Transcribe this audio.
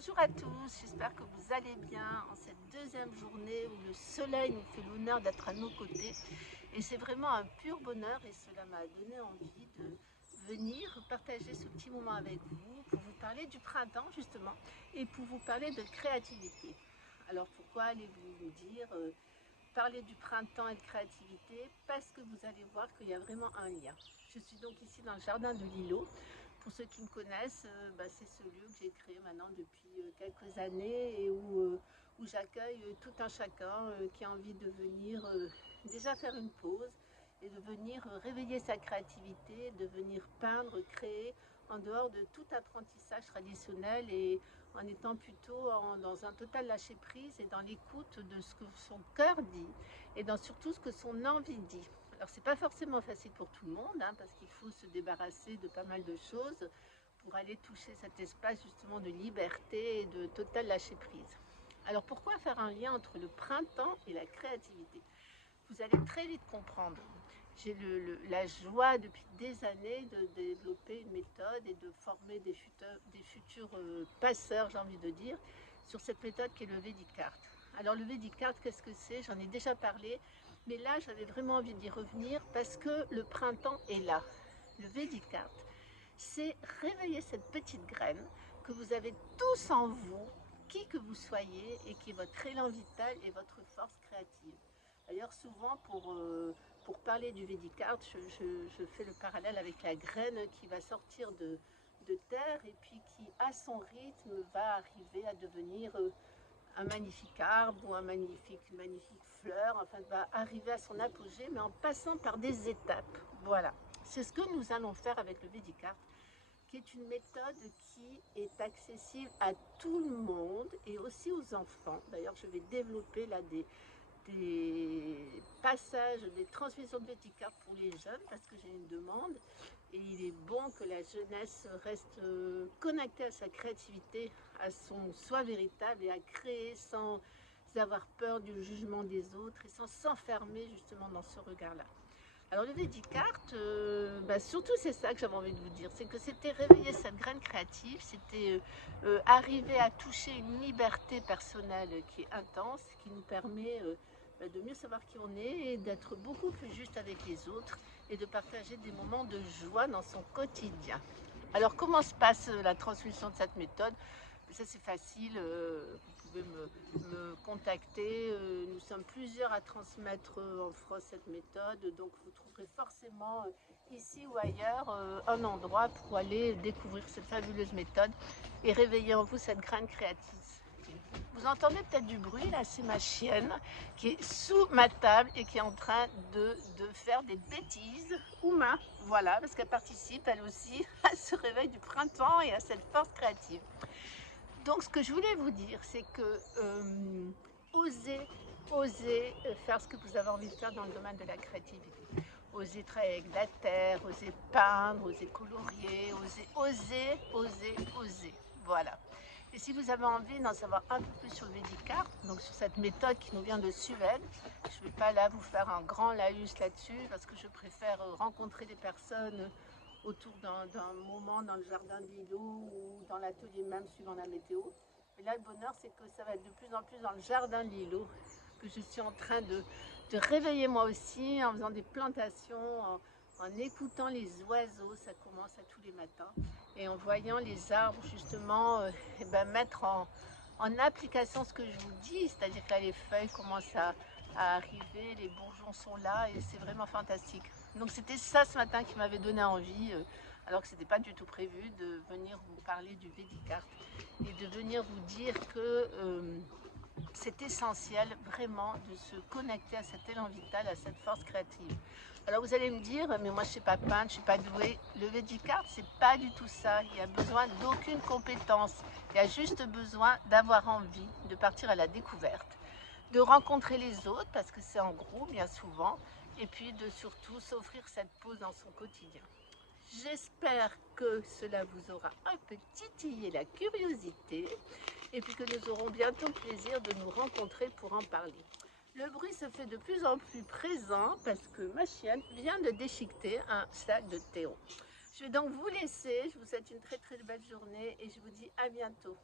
Bonjour à tous, j'espère que vous allez bien en cette deuxième journée où le soleil nous fait l'honneur d'être à nos côtés. Et c'est vraiment un pur bonheur et cela m'a donné envie de venir partager ce petit moment avec vous pour vous parler du printemps justement et pour vous parler de créativité. Alors pourquoi allez-vous me dire parler du printemps et de créativité? Parce que vous allez voir qu'il y a vraiment un lien. Je suis donc ici dans le jardin de l'îlot. Pour ceux qui me connaissent, c'est ce lieu que j'ai créé maintenant depuis quelques années et où j'accueille tout un chacun qui a envie de venir déjà faire une pause et de venir réveiller sa créativité, de venir peindre, créer en dehors de tout apprentissage traditionnel et en étant plutôt dans un total lâcher prise et dans l'écoute de ce que son cœur dit et dans surtout ce que son envie dit. Alors c'est pas forcément facile pour tout le monde parce qu'il faut se débarrasser de pas mal de choses pour aller toucher cet espace justement de liberté et de total lâcher prise. Alors pourquoi faire un lien entre le printemps et la créativité? Vous allez très vite comprendre. J'ai la joie depuis des années de développer une méthode et de former des futurs passeurs, j'ai envie de dire, sur cette méthode qui est le Védicart. Alors le Védicart, qu'est-ce que c'est? J'en ai déjà parlé, mais là j'avais vraiment envie d'y revenir parce que le printemps est là. Le Védicart, c'est réveiller cette petite graine que vous avez tous en vous, qui que vous soyez, et qui est votre élan vital et votre force créative. D'ailleurs, souvent, pour parler du Védicart, je fais le parallèle avec la graine qui va sortir de terre et puis qui, à son rythme, va arriver à devenir un magnifique arbre ou une magnifique fleur, enfin, va arriver à son apogée, mais en passant par des étapes. Voilà. C'est ce que nous allons faire avec le Védicart, qui est une méthode qui est accessible à tout le monde et aussi aux enfants. D'ailleurs, je vais développer là des passages, des transmissions de Védicart pour les jeunes parce que j'ai une demande et il est bon que la jeunesse reste connectée à sa créativité, à son soi véritable et à créer sans avoir peur du jugement des autres et sans s'enfermer justement dans ce regard-là. Alors le Védicart, surtout c'est ça que j'avais envie de vous dire, c'est que c'était réveiller cette graine créative, c'était arriver à toucher une liberté personnelle qui est intense, qui nous permet de mieux savoir qui on est et d'être beaucoup plus juste avec les autres et de partager des moments de joie dans son quotidien. Alors comment se passe la transmission de cette méthode? Ça c'est facile, vous pouvez me contacter, nous sommes plusieurs à transmettre en France cette méthode, donc vous trouverez forcément ici ou ailleurs un endroit pour aller découvrir cette fabuleuse méthode et réveiller en vous cette graine créative. Vous entendez peut-être du bruit, là c'est ma chienne qui est sous ma table et qui est en train de faire des bêtises. Ouma, voilà, parce qu'elle participe elle aussi à ce réveil du printemps et à cette force créative. Donc ce que je voulais vous dire, c'est que osez faire ce que vous avez envie de faire dans le domaine de la créativité. Osez travailler avec la terre, osez peindre, osez colorier, osez. Voilà. Et si vous avez envie d'en savoir un peu plus sur le Védicart, donc sur cette méthode qui nous vient de Suède, je ne vais pas là vous faire un grand laïus là-dessus parce que je préfère rencontrer des personnes autour d'un moment dans le jardin de l'îlot ou dans l'atelier même suivant la météo. Mais là, le bonheur, c'est que ça va être de plus en plus dans le jardin de l'îlot que je suis en train de réveiller moi aussi en faisant des plantations, en écoutant les oiseaux, ça commence à tous les matins, et en voyant les arbres justement mettre en application ce que je vous dis, c'est-à-dire que là les feuilles commencent à arriver, les bourgeons sont là et c'est vraiment fantastique. Donc c'était ça ce matin qui m'avait donné envie, alors que ce n'était pas du tout prévu, de venir vous parler du Védicart et de venir vous dire que c'est essentiel vraiment de se connecter à cet élan vital, à cette force créative. Alors vous allez me dire, mais moi je ne sais pas peindre, je ne suis pas douée. Le Védicart, c'est pas du tout ça. Il n'y a besoin d'aucune compétence. Il y a juste besoin d'avoir envie de partir à la découverte, de rencontrer les autres, parce que c'est en groupe bien souvent, et puis de surtout s'offrir cette pause dans son quotidien. J'espère que cela vous aura un peu titillé la curiosité et puis que nous aurons bientôt le plaisir de nous rencontrer pour en parler. Le bruit se fait de plus en plus présent parce que ma chienne vient de déchiqueter un sac de thé. Je vais donc vous laisser, je vous souhaite une très très belle journée et je vous dis à bientôt.